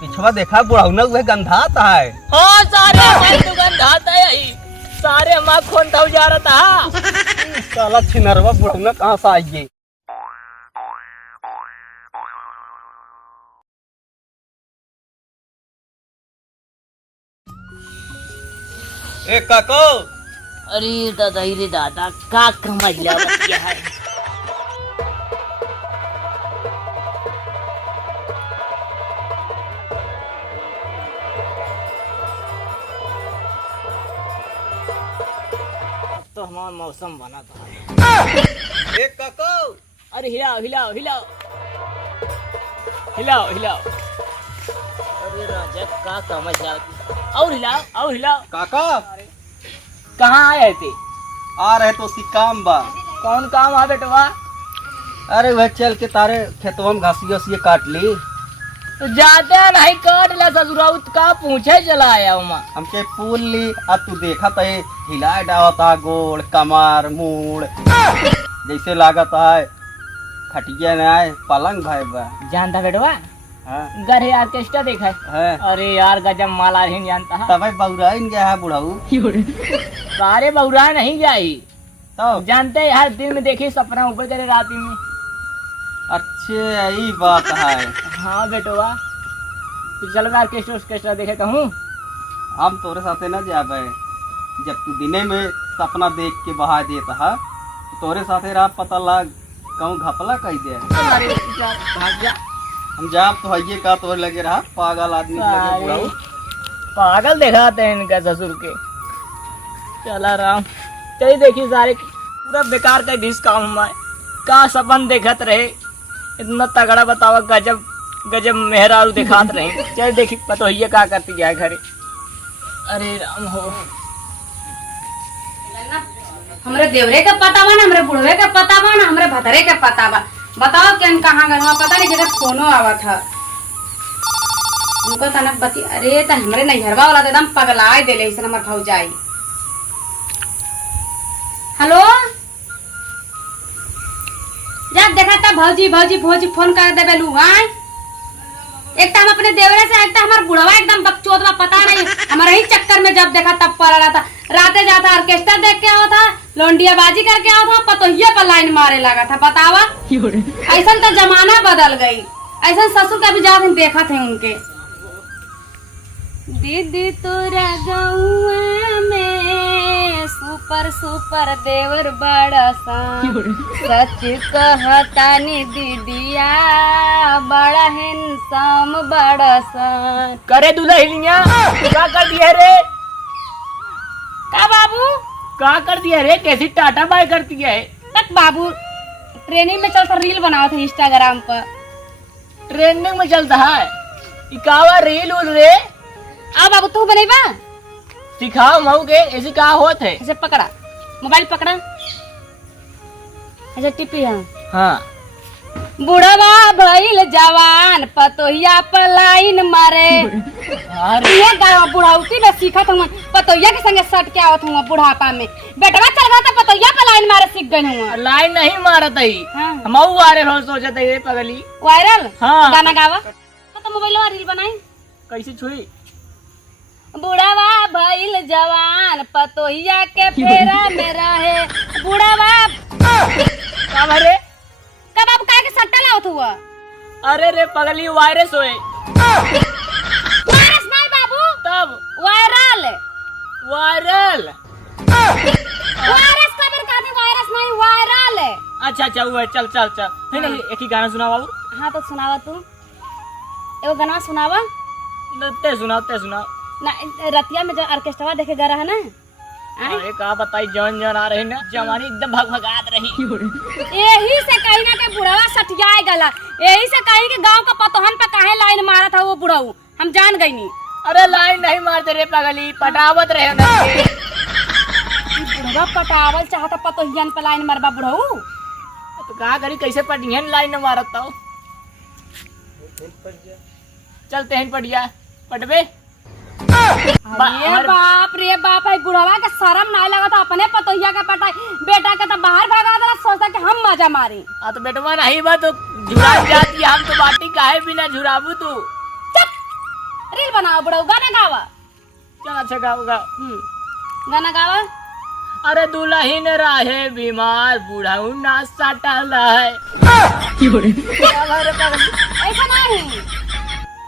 पिछवा देखा बुढ़ाउना वह गंधाता है। हाँ सारे हमारे तो गंधाता है यही, सारे हमारा खून था जा रहा था। साला छिनरवा बुढ़ाउना कहाँ से आइए। ए काको, अरे दादा रे दादा का कमैला बतिया है। तो हमारा मौसम बना था। ए काको, अरे हिलाओ हिलाओ हिलाओ हिलाओ हिलाओ। अरे राजा का कमैला, और हिलाओ और हिलाओ। काका कहाँ आए थे? आ रहे तो सी काम बा। कौन काम है बेटवा? अरे वह चल के तारे खेतवा में घासिया वसिया काट ली। तो जाते नहीं काट ला ससुराउत का पूछे चला आया हूँ मैं। हमके पूल ली आ तू देखा तो हिलाए डावता गोड़ कमर मूड़ जैसे लागत है खटिया न आए पलंग भाई बा। जानता बेटवा हाँ गधे ऑर्केस्ट्रा देखा है? है अरे यार गजब माला नहीं जानता है। तब बउरा इन गया है बुढ़ाऊ। सारे बउरा नहीं जाई तो जानते यार, दिन में देखी सपना ऊपर करे राती में। अच्छे यही बात है। हाँ बेटवा तो चल ऑर्केस्ट्रा ऑर्केस्ट्रा देखे कहूँ। हम तोरे साथे न जाबे, जब तू दिने में सपना देख के बहा देता है तो तोरे साथे रात पता लग कहूँ घपला कह दे। भाग जा। हम जाब तो हइये का तोरे लगे रहा पागल आदमी लगे बुढ़ाऊ। पागल दिखाते हैं इनका ससुर के। चला राम चलिए देखिए सारे पूरा बेकार का डिस काम हमारे का सपन देखत रहे इतना तगड़ा बतावा गजब गजब मेहरारू दिखात रहे। चल देखी पतो ये का करती गया घरे। अरे राम हो हमरे देवरे का पता बा ना, हमरे बुढ़वे का पता बा ना, हमरे भतरे का पता बा। बताओ केन कहाँ गए वहाँ पता नहीं जगह फोनो आवा था उनको तनक बती। अरे तो हमरे नैहरवा वाला तो एकदम पगलाए देले इस नंबर भौजाई। हेलो जब देखा था भौजी भौजी भौजी फोन कर दे बेलू। हाँ एक तो हम अपने देवरे से, एक तो हमारा बुढ़वा एकदम बकचोद बा, पता नहीं हमारे ही चक्कर में जब देखा तब पड़ रहा था। राते जाता ऑर्केस्ट्रा देख के आओ था, लौंडिया बाजी करके आओ था, पतोहिया पर लाइन मारे लगा था। बतावा ऐसा तो जमाना बदल गई। ऐसा ससुर का भी जात देखा थे उनके। दीदी तोरा गौआ में सुपर सुपर देवर बड़ा सा, सच कहतानी दीदिया बड़ा हैंडसम बड़ा सा। करे दुल्हनिया क्या कर दिया रे? का बाबू क्या कर दिया रे? कैसी टाटा बाय कर दिया है? तक बाबू ट्रेनिंग में चलता रील बनाओ थे इंस्टाग्राम पर। ट्रेंडिंग में चलता है इकावा रील उल रे। आ बाबू तू बनेबा? सिखाओ मऊ के ऐसी का होत है। ऐसे पकड़ा मोबाइल पकड़ा ऐसे टिपी। हाँ बुढ़वा भइल जवान पतोहिया पर लाइन मारे। ये गाँव बुढ़ाउती में सीखत हूँ, पतोहिया के संगे सट के आवत हूँ बुढ़ापा में। बेटवा चल गया तो पतोहिया पर लाइन मारे सीख गई हूँ। लाइन नहीं मारत है। हाँ। मऊ वायरल हो सोचत है पगली। वायरल हाँ। गाना गावा तो मोबाइल रील बनाई। कैसी छुई? बुढ़वा भइल जवान पतोहिया के फेरा में रहे। बुढ़वा का भरे? कब आप काहे के सट्टा लावत हुआ? अरे रे पगली वायरस होए। वायरस नहीं बाबू, तब वायरल वायरल। वायरस कबर कहते, वायरस नहीं वायरल। अच्छा अच्छा वो है। चल चल चल नहीं नहीं एक ही गाना सुना बाबू। हाँ तो सुनावा तू एगो गाना सुनावा ते सुनाओ ते सुनाओ ना। रतिया में जो ऑर्केस्ट्रा देखे गया रहा ना। अरे का बताई जौन जौन आ रही ना जवानी एकदम भग भगात रही। यही से कहीं ना के बुढ़वा सटियाए गला। यही से कहीं के गांव का पतोहन पे काहे लाइन मारा था वो बुढ़ऊ, हम जान गई नी। अरे लाइन नहीं मारते रे पगली, पटावत रहे ना। बुढ़वा पटावल चाहता पतोहियन पे लाइन मारबा बुढ़ऊ। तो का करी कैसे पटियन लाइन न मारत तो। चलते हैं पटिया पटबे। अरे बाप रे बाप है, बुढ़वा के शर्म ना लगा था अपने पतोहिया का पटाई। बेटा का तो बाहर भगा दला, सोचता कि हम मजा मारे। हाँ तो बेटवा नहीं बा तो झुरा जाती, हम तो बाटी काहे बिना झुराबू तू। रील बनाओ बुढ़ऊ, गाना गावा। चल अच्छा गाओगा। गाना गावा। अरे दुल्हन रहे बीमार बूढ़ऊ ना सटल है। ऐसा नहीं,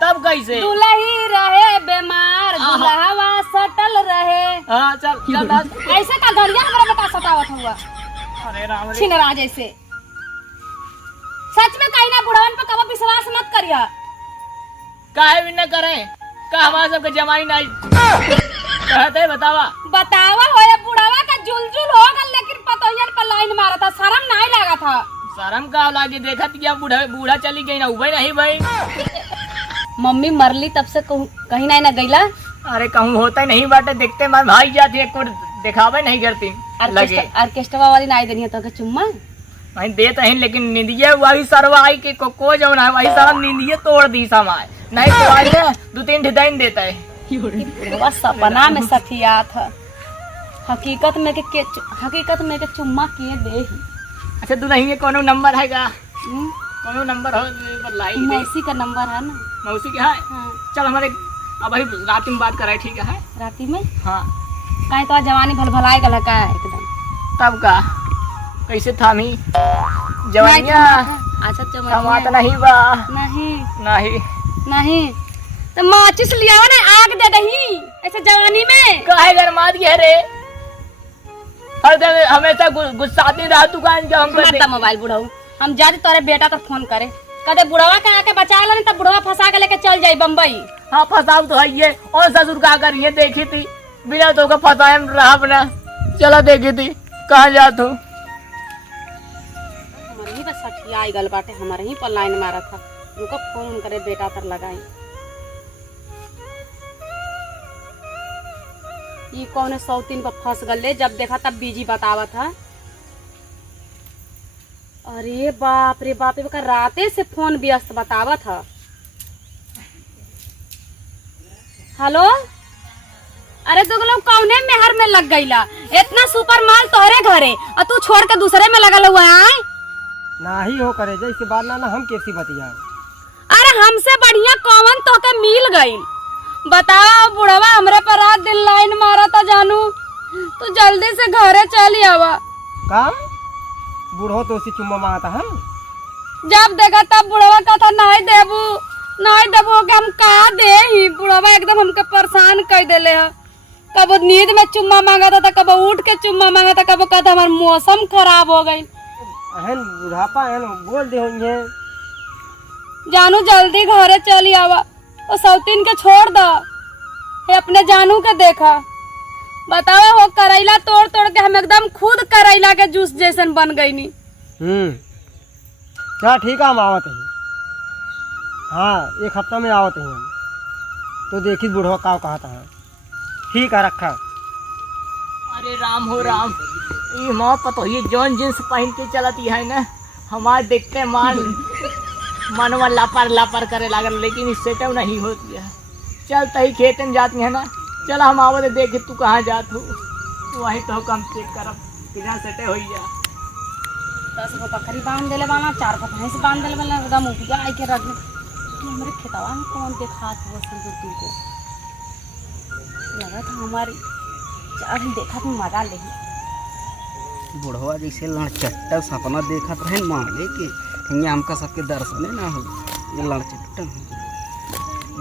तब कैसे? दुल्ही रहे बीमार दुल्हवा सटल रहे। हाँ चल चल ऐसे का गड़िया हमारा बेटा सतावत हुआ। अरे राम रे। छिनरा जैसे। सच में कहीं ना बुढ़वन पे कभी विश्वास मत करिया। काहे भी न करे, का हमारा सबके जमाई नहीं कहते बतावा। बतावा हो या बुढ़वा का जुलजुल हो गल, लेकिन पतोहियन पर लाइन मारा था, शर्म नहीं लगा था। शर्म का लागे, देखा क्या बूढ़ा चली गई ना उबे नहीं भाई। मम्मी मरली तब से कहीं ना गईला। अरे कहूँ होता ही नहीं बाटे, देखते मार भाई जाती है, कोई दिखावे नहीं करती लगे। ऑर्केस्ट्रा वाली नाई देनी है तो चुम्मा नहीं देते हैं, लेकिन निंदिये वही सरवाई के को जो ना वही सारा निंदिये तोड़ दी समाय नहीं तो आज 2-3 डिजाइन देता है। बुढ़वा सपना में सखिया था, हकीकत में के चुम्मा किए दे ही। अच्छा दुल्हन के कोनो नंबर है का? कोनो नंबर हो बदलाई। मौसी का नंबर है ना? मौसी के है। हाँ। चल हमारे अब अभी रात में बात कराए, ठीक है? राती में हाँ। कहीं तो जवानी भलभलाई गल का एकदम। तब का कैसे थामी जवानिया? अच्छा थमात नहीं बा। नहीं नहीं नहीं तो माचिस लिया ना, आग दे दही ऐसे जवानी में। काहे गरमा दिए रे? हर दिन हमेशा गुस्साती रहा दुकान जो हमको मत मोबाइल बुढ़ाऊ, हम जाते तोरे बेटा तो फोन करे कदे बुढ़वा के आके बचा ला, नहीं तो बुढ़वा फंसा के लेके चल जाई बम्बई। हाँ फंसाऊ तो है ये, और ससुर का करिए देखी थी बिना तो का फंसाए रहा अपना। चला देखी थी कहाँ जा तू? हमारे ही बस सठिया आई गल बाटे, हमारे ही पर लाइन मारा था, उनको फोन करे बेटा तर लगाई। ये कौन 103 पर फंस गले, जब देखा तब बीजी बतावा था। अरे बाप रे बाप रे, राते से फोन व्यस्त बतावा था। हेलो, अरे तू लोग कौने मेहर में लग गईला? इतना सुपर माल तोहरे घरे और तू छोड़ के दूसरे में लगल हुआ है। नाही हो करे जैसे बात ना हम कैसी बतिया। अरे हमसे बढ़िया कौन तो के मिल गई? बताओ बुढ़वा हमरे पर रात दिन लाइन मारा था जानू, तू जल्दी से घरे चली आवा। का बूढ़ो तो उसी चुम्मा मांगता है? जब देखा तब बुढ़वा कहता नहीं देबो के हम का दे ही। बुढ़वा एकदम हमके परेशान कर देले है। कब नींद में चुम्मा मांगा था, कब उठ के चुम्मा मांगा था, कब कहता हमार मौसम खराब हो गई। अहन बुढ़ापा है ना, बोल दे होंगे। जानू जल्दी घरे चली आवा, वो सौतीन के छोड़ दो, ये अपने जानू के देखा। बतावा वो करैला तोड़ तोड़ के हम एकदम खुद करैला के जूस जैसन बन गई नी। क्या ठीक है, हम आवत है। हाँ 1 हफ्ता में आवत है हम, तो देखी बूढ़वा का कहता है। ठीक है रखा। अरे राम हो राम, ये माँ पतो ये जौन जींस पहन के चलती है ना, हमारे देखते मनवा लापर करे लागल, लेकिन इस सेटअप नहीं होती है। चल तही खेत में जाती है ना, चल हम आवत देखे तू कहाँ जात हो, वही तो कम चेक करब बिना सेटे हो जा। 10 गो बकरी बांध देले बाना, 4 गो भैंस बांध देले बाना, एकदम उपिया आई के रख दे। हमरे खेतवा में कौन देखात हो संदूर तू को लगा था हमारी चार देखा तो मजा ले। बुढ़वा जैसे लड़चट्टा सपना देखत रहे मांगे के हियाँ हमका सबके दर्शने ना हो। ये लड़चट्टा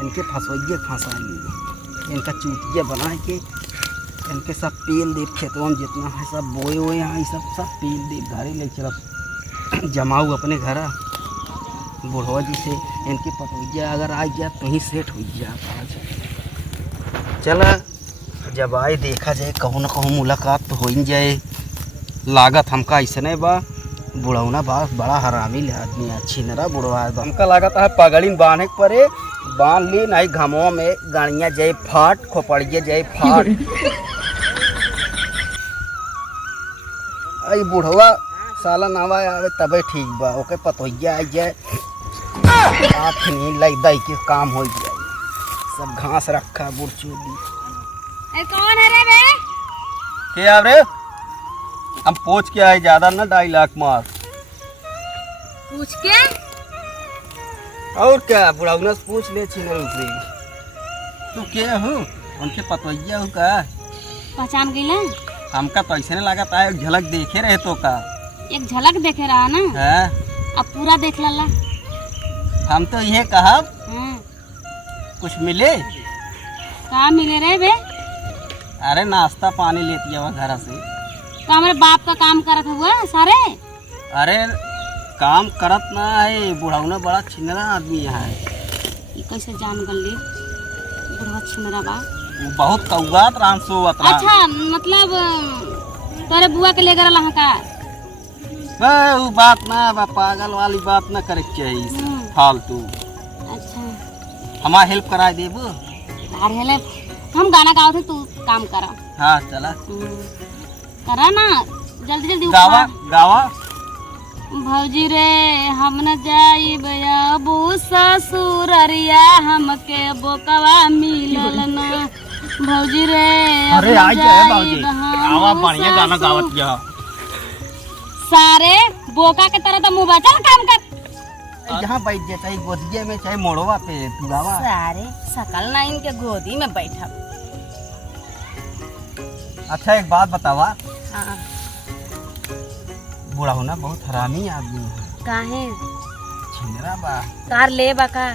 इनके फंसा लिए, इनका चूतिया बना के इनके सब पेल दे, खेतों में जितना है सब बोए हुए हैं, सब पेल दे, घरे ले चल जमाऊ अपने घर। बुढ़वा जी से इनके पतोइया अगर आ गया तो ही सेट हो गया। चला जब आए देखा जाए, कहूँ ना कहूँ मुलाकात तो हो ही जाए। लागत हमका ऐसे नहीं बा, बुढ़ौना बा बड़ा हरामी आदमी, अच्छी नरा बुढ़वा हमका लागत है पगड़ीन बांधे के परे, बांध ली नहीं घमों में गाड़ियाँ जाए फाट, खोपड़िए जाए फाट। आई बुढ़वा साला नावा आवे तबे ठीक बा, ओके पतोइया आ जाए आप नहीं लाई दई के काम हो जाए। सब घास रखा बुढ़चोदी। कौन है रे बे? के आ रे? हम पूछ के आए, ज्यादा ना डायलॉग मार। पूछ के और क्या बुढ़ाउना से पूछ ले छिनल से। तू के हूँ उनके पतवैया हूँ का पहचान गई हमका तो ऐसे नहीं लगा था एक झलक देखे रहे तो का एक झलक देखे रहा ना, है अब पूरा देख लला। हम तो ये कहा हाँ, कुछ मिले। कहाँ मिले रे बे? अरे नाश्ता पानी लेती है घर से। तो हमारे बाप का काम करत हुआ सारे। अरे काम करत ना है, बुढ़ाउना बड़ा छिनरा आदमी है। ये कैसे जान गल ले बुढ़वा छिनरा बा? वो बहुत कौआत राम सोवत राम। अच्छा मतलब तेरे बुआ के ले गरल का? वो बात ना बा, पागल वाली बात ना करे के चाहिए फालतू। अच्छा हमारा हेल्प करा देबो। अरे हेले हम गाना गाओ थे, तू काम करा। हाँ चला करा ना जल्दी जल्दी गावा उठा। गावा। भौजी रे हम न जाई बू ससुररिया हमके बोकवा मिलल न। भौजी रे अरे आज है बाबूजी आवा बढ़िया गाना गावत जा। सारे बोका के तरह तो मुंह बा, चल काम कर। जहाँ बैठ जाए चाहे गोदिये में चाहे मोड़वा पे तू गावा। सारे सकल ना इनके गोदी में बैठा। अच्छा एक बात बतावा, हाँ बूढ़ा होना बहुत हरामी आदमी है। काहे छिनरा बा कार ले बका?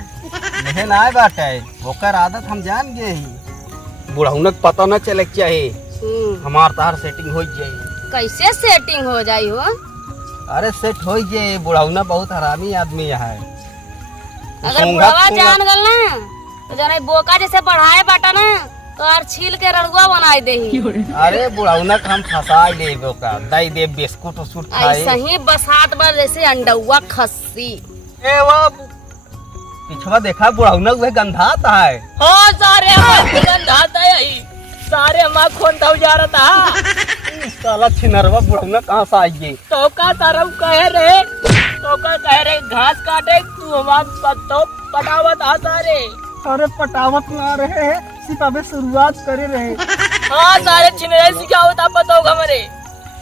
लेकिन आए बाटे ओकर आदत हम जान गए ही। बूढ़ा होना पता न चले के चाहे हमार तार सेटिंग हो जाए। कैसे सेटिंग हो जाई हो? अरे सेट हो जाए, बूढ़ा होना बहुत हरामी आदमी है। अगर बुढ़वा जान गल ना तो जरा बोका जैसे बढ़ाए बाटा ना तो यार छील के रड़ुआ बनाई देही। अरे बुढ़ाउना का हम फंसा ले का दई दे बिस्कुट उस्कुट खाए। ऐसा ही बसात बार जैसे अंडुआ खस्सी। ए वो पिछवा देखा बुढ़ाउना वह गंधाता है। हाँ सारे हमारे गंधाता है यही, सारे हमारा खून तो जा रहा था। साला छिनरवा बुढ़ाउना कहाँ से आई है? तो का तरफ कह रहे, तो का कह रहे घास काटे तू हमारा तो पटावत आ सारे। अरे पटावत ना रहे हैं, सिर्फ अबे शुरुआत करे रहे। हाँ सारे छिनरे सिखाओ था बताओ हमारे।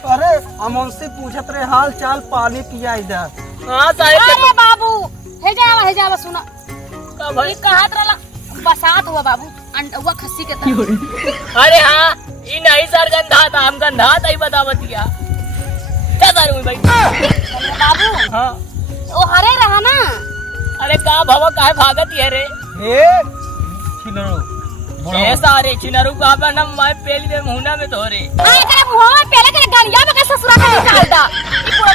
अरे हम उनसे पूछत रहे हाल चाल, पानी पिया इधर। हाँ सारे अरे बाबू हे जावा सुना का भाई कहत रहला बसात हुआ बाबू अंडुआ खस्सी के तरह। अरे हाँ ये नहीं सर गंधा था, हम गंधा था ही बतावतिया। क्या करूँ भाई? बाबू हाँ वो हरे रहा ना। अरे का भवा काहे भागत है रे? ए छिनरो ए सारे छिनरू का ना मैं पेली में मुहना में धोरे। आ एकरा मुंह में पहले के गलिया में के ससुरा के निकाल दा।